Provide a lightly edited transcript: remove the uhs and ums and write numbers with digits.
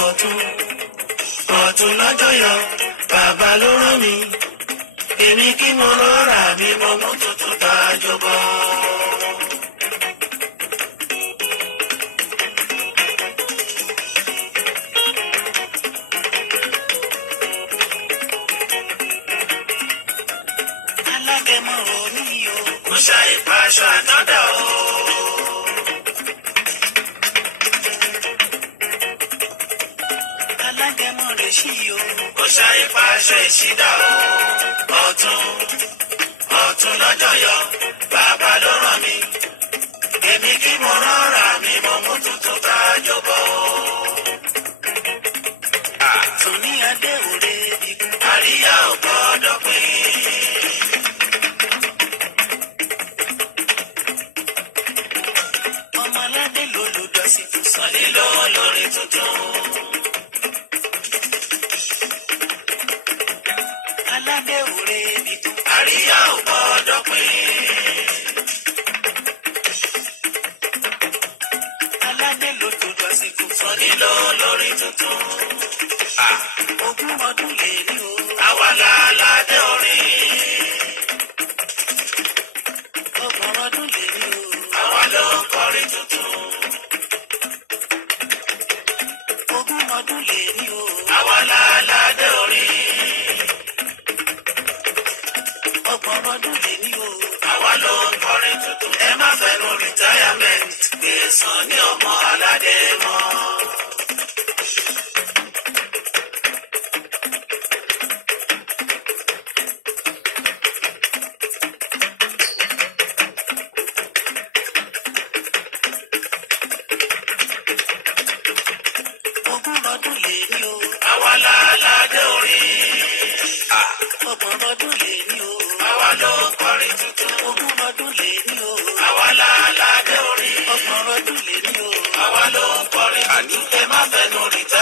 ọ̀tún ọ̀tún lọ́jọ́ yọ bàbá ló rán mi èmi kí mo rọra mi mo mú tuntun tá a jọbọ. alágẹmọ òní o kò ṣàì pa aṣọ àtọ́dà o. alágẹmọ rẹ̀ ṣí o kò ṣàì pa aṣọ ìṣídà o. ọ̀tún ọ̀tún lọ́jọ́ yọ bàbá ló rán mi èmi kí mo rọra mi mo mú tuntun tá a jọbọ. àtún ní adé òre ikú àríyá ò gbọ́dọ̀ pín. ọmọládé lolùdọ̀sí tún sọ nílò lórí tuntun. aládé òre ikú àríyá ò gbọ́dọ̀ pín. aládé lolùdọ̀sí tún sọ nílò lórí tuntun. ogún ọdún lè ní o àwa láládé orin. ọgbọ̀n ọdún lè ní o àwa ló ń kọrin tuntun. ogún ọdún lè ní o àwa láládé orin. ọgbọ̀n ọdún lè ní o àwa ló ń kọrin tuntun. ẹ má fẹnu retirement gbé sàn ní ọmọ aládé mọ́. ogún ọdún lè ní o àwa láládé orin. ọgbọ̀n ọdún lè ní o àwa ló ń kọrin tuntun. ogún ọdún lè ní o àwa láládé orin. ọgbọ̀n ọdún lè ní o àwa ló ń kọrin tuntun. àní ẹ má fẹnu rìtẹ́.